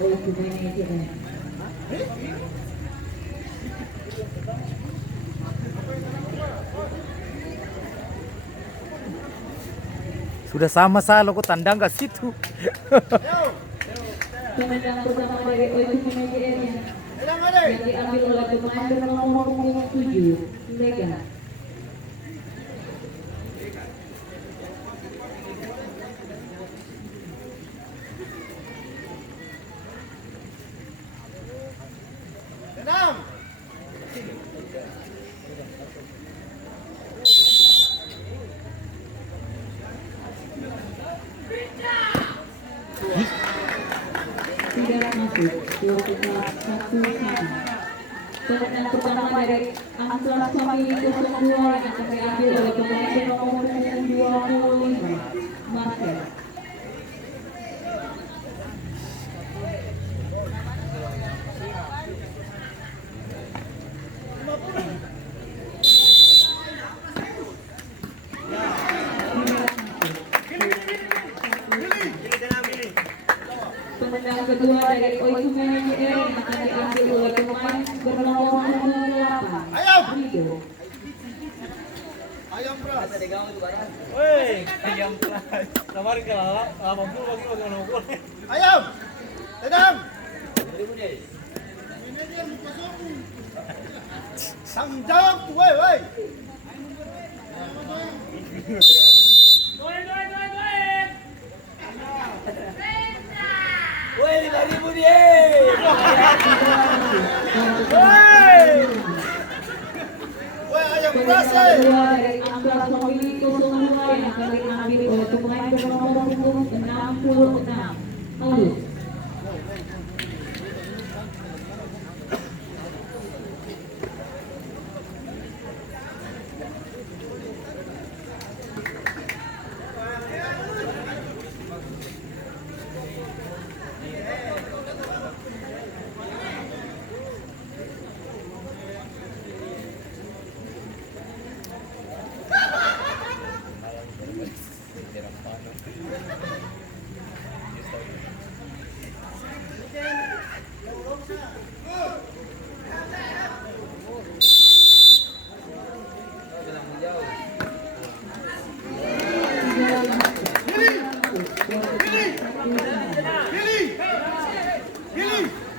Sudah sama Salo kok tandang ke situ. Pemandang pertama dari Oitu Manajernya yang diambil oleh pemain bernomor punggung 7, Mega. Tidak masuk, 21-1. Pemandang pertama dari Angkla Family 02 yang akan diambil oleh pemain bernomor punggung 25, Marcel. Pemandang kedua dari Oitu Manajer yang akan diambil oleh pemain bernomor punggung 8, Rido. Ayam beras. Woi, ayam beras. Kemarin kalau 80 lagi bagaimana ukur? Ayam. Tenang. Tanggung jawab tuh, woi. Woi, 5.000 dia. Woi, ayam beras. Pemandang kedua dari Angkla Family 02 yang akan diambil oleh pemain bernomor punggung 66, Alus.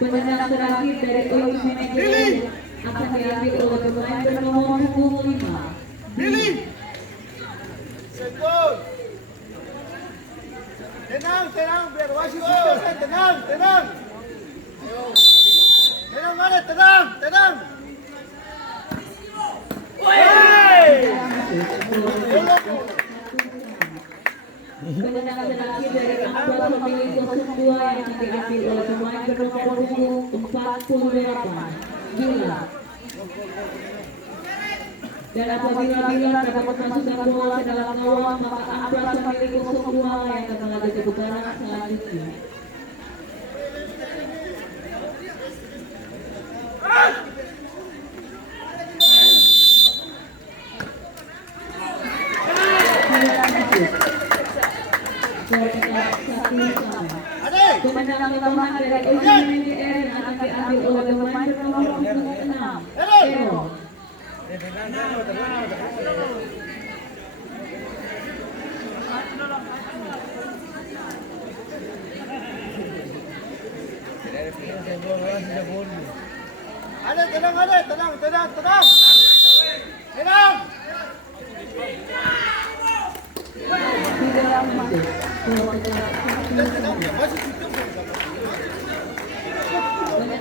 Pemandang terakhir dari Oitu Manajer akan diambil oleh pemain bernomor punggung 5, Billy. Sentul. Tenang, biar wasit selesai. Tenang. Tenang mana? Tenang. Pemandang terakhir dari Angkla Family 02 yang akan diambil oleh pemain bernomor punggung 48, Bila. Dan apabila Bila dapat masukkan bola ke dalam gawang, maka Angkla Family 02 yang akan mengambil keputusan selanjutnya. Pemandang tambahan dari Oitu Manajer yang akan diambil oleh pemain bernomor punggung 6, Ero. Ada, tenang. Tidak masuk.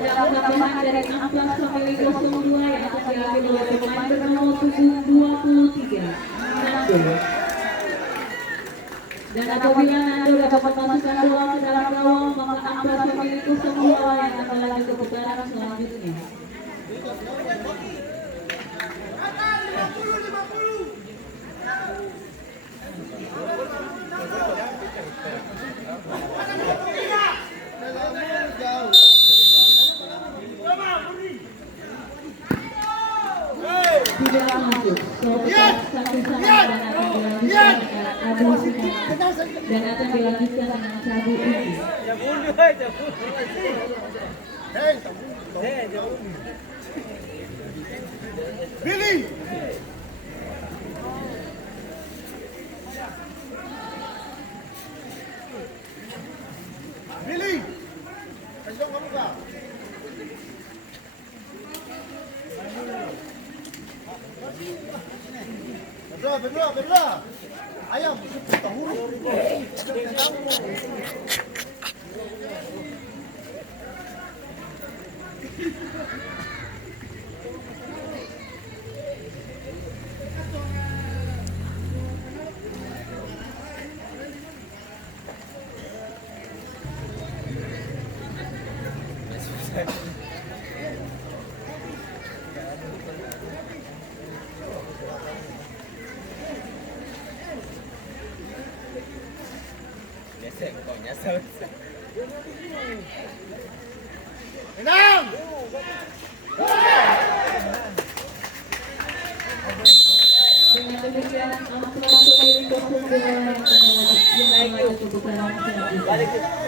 Pemandang tambahan dari Angkla Family 02 yang akan diambil oleh pemain bernomor punggung 23, Nando. Dan apabila Nando dapat masukkan bola ke dalam gawang, maka Angkla Family 02 yang akan lanjut ke putaran selanjutnya. Tidak masuk. Satu sama dan akan dilanjutkan adu semangat dan akan dilanjutkan dengan sabu undi. Jabun juga, jabun. Hei, Jabun. Billy. Billy. Kasih dong kamu kak. Bedra. Ayam, tahu. Tenang. Dengan demikian, amat termasuk milik 02 yang akan mewajibkan keputusan selanjutnya.